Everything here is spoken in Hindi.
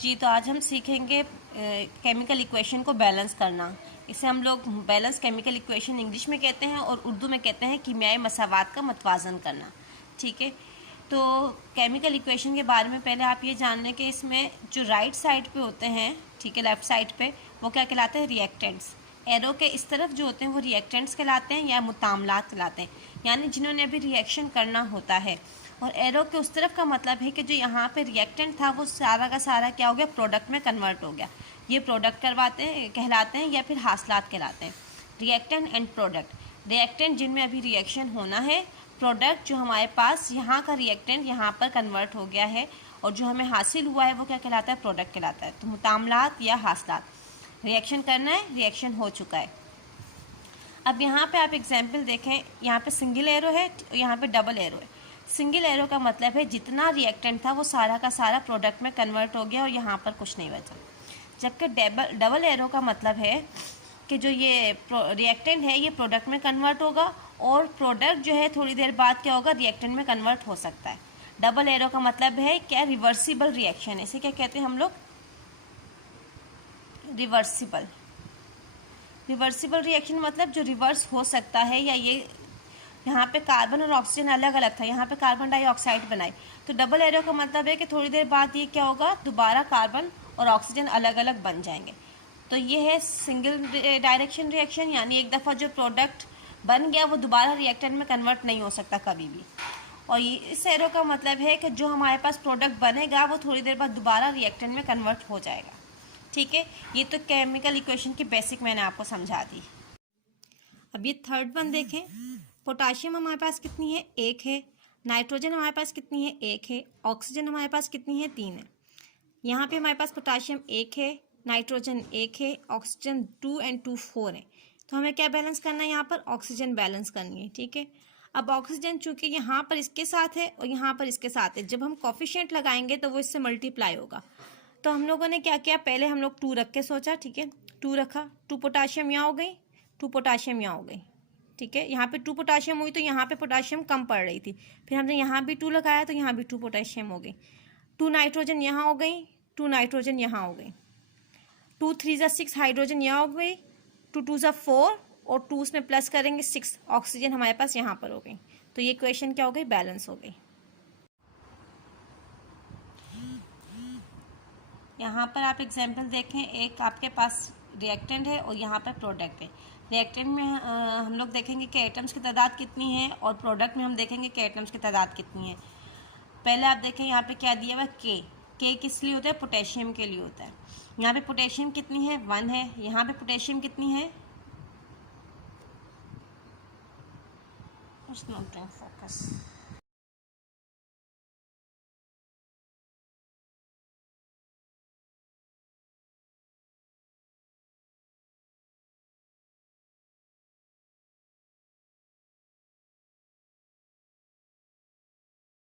जी, तो आज हम सीखेंगे केमिकल इक्वेशन को बैलेंस करना। इसे हम लोग बैलेंस केमिकल इक्वेशन इंग्लिश में कहते हैं और उर्दू में कहते हैं कीमियाई मसावात का मतवाजन करना। ठीक है, तो केमिकल इक्वेशन के बारे में पहले आप ये जान लें कि इसमें जो राइट साइड पे होते हैं, ठीक है, लेफ़्ट साइड पे वो क्या कहलाते हैं, रिएक्टेंट्स। एरो के इस तरफ जो होते हैं वो रिएक्टेंट्स कहलाते हैं या मुतामलात कहलाते हैं, यानी जिन्होंने अभी रिएक्शन करना होता है। और एरो के उस तरफ का मतलब है कि जो यहाँ पे रिएक्टेंट था वो सारा का सारा क्या हो गया, प्रोडक्ट में कन्वर्ट हो गया। ये प्रोडक्ट कहलाते हैं या फिर हासलात कहलाते हैं। Reactant and product. रिएक्टेंट जिनमें अभी रिएक्शन होना है, प्रोडक्ट जो हमारे पास यहाँ का रिएक्टेंट यहाँ पर कन्वर्ट हो गया है और जो हमें हासिल हुआ है वो क्या कहलाता है, प्रोडक्ट कहलाता है। तो मुतामलात या हासलात, रिएक्शन करना है, रिएक्शन हो चुका है। अब यहाँ पे आप एग्जाम्पल देखें, यहाँ पे सिंगल एरो है, यहाँ पे डबल एरो है। सिंगल एरो का मतलब है जितना रिएक्टेंट था वो सारा का सारा प्रोडक्ट में कन्वर्ट हो गया और यहाँ पर कुछ नहीं बचा। जबकि डबल एरो का मतलब है कि जो ये रिएक्टेंट है ये प्रोडक्ट में कन्वर्ट होगा और प्रोडक्ट जो है थोड़ी देर बाद क्या होगा, रिएक्टेंट में कन्वर्ट हो सकता है। डबल एरो का मतलब है क्या, रिवर्सिबल रिएक्शन है। इसे क्या कहते हैं हम लोग, रिवर्सिबल। रिवर्सिबल रिएक्शन मतलब जो रिवर्स हो सकता है, या ये यहाँ पे कार्बन और ऑक्सीजन अलग अलग था, यहाँ पे कार्बन डाइऑक्साइड बनाई, तो डबल एरो का मतलब है कि थोड़ी देर बाद ये क्या होगा, दोबारा कार्बन और ऑक्सीजन अलग अलग बन जाएंगे। तो ये है सिंगल डायरेक्शन रिएक्शन, यानी एक दफ़ा जो प्रोडक्ट बन गया वो दोबारा रिएक्टेंट में कन्वर्ट नहीं हो सकता कभी भी। और इस एरो का मतलब है कि जो हमारे पास प्रोडक्ट बनेगा वो थोड़ी देर बाद दोबारा रिएक्टेंट में कन्वर्ट हो जाएगा। ठीक है, ये तो केमिकल इक्वेशन की बेसिक मैंने आपको समझा दी। अब ये थर्ड वन देखें, पोटाशियम हमारे पास कितनी है, 1 है। नाइट्रोजन हमारे पास कितनी है, 1 है। ऑक्सीजन हमारे पास कितनी है, 3 है। यहाँ पे हमारे पास पोटाशियम 1 है, नाइट्रोजन 1 है, ऑक्सीजन 2 and 2 4 है। तो हमें क्या बैलेंस करना है, यहाँ पर ऑक्सीजन बैलेंस करनी है। ठीक है, अब ऑक्सीजन चूँकि यहाँ पर इसके साथ है और यहाँ पर इसके साथ है, जब हम कोफिशिएंट लगाएंगे तो वो इससे मल्टीप्लाई होगा। तो हम लोगों ने क्या किया, पहले हम लोग 2 रख के सोचा, ठीक है, 2 रखा, 2 पोटाशियम यहाँ हो गई, 2 पोटाशियम यहाँ हो गई। ठीक है, यहाँ पे 2 पोटाशियम हुई तो यहाँ पे पोटाशियम कम पड़ रही थी, फिर हमने यहाँ भी 2 लगाया तो यहाँ भी 2 पोटाशियम हो गई। 2 नाइट्रोजन यहाँ हो गई, 2 नाइट्रोजन यहाँ हो गई, 2 3 6 हाइड्रोजन यहाँ हो गई, 2 2 4 और 2 उसमें प्लस करेंगे 6 ऑक्सीजन हमारे पास यहाँ पर हो गई। तो ये इक्वेशन क्या हो गई, बैलेंस हो गई। यहाँ पर आप एग्जाम्पल देखें, एक आपके पास रिएक्टेंट है और यहाँ पर प्रोडक्ट है। रिएक्टेंट में हम लोग देखेंगे कि एटम्स की तादाद कितनी है और प्रोडक्ट में हम देखेंगे कि एटम्स की तादाद कितनी है। पहले आप देखें यहाँ पे क्या दिया हुआ, के किस लिए होता है, पोटेशियम के लिए होता है। यहाँ पे पोटेशियम कितनी है, 1 है। यहाँ पे पोटेशियम कितनी है, फोकस,